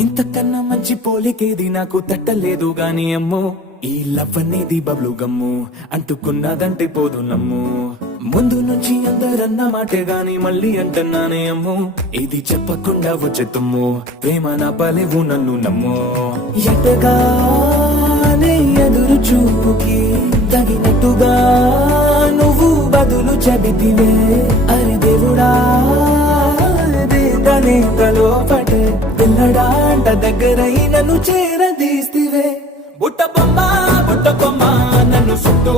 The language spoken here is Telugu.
ఇంతకన్నా మంచి పోలికేది నాకు తట్టలేదు గాని అమ్మో ఈ లవ్ అనేది బబ్లు గమ్ము అంటుకున్నదంటే పోదు నమ్ము ముందు నుంచి అందరన్న మాటే గాని మళ్ళీ అంటున్నానే అమ్ము ఇది చెప్పకుండా వచ్చే తుమ్ము ప్రేమ నా పలేవు నన్ను నమ్ము ఎటగానే ఎదురు చూపుకి తగినట్టుగా నువ్వు బదులు చెబితివే అరే దేవుడా దేదనే లోపటే పిల్లడాంట దగ్గరై నన్ను చేరదీస్తివే బుట్ట బొమ్మ నన్ను చుట్టూ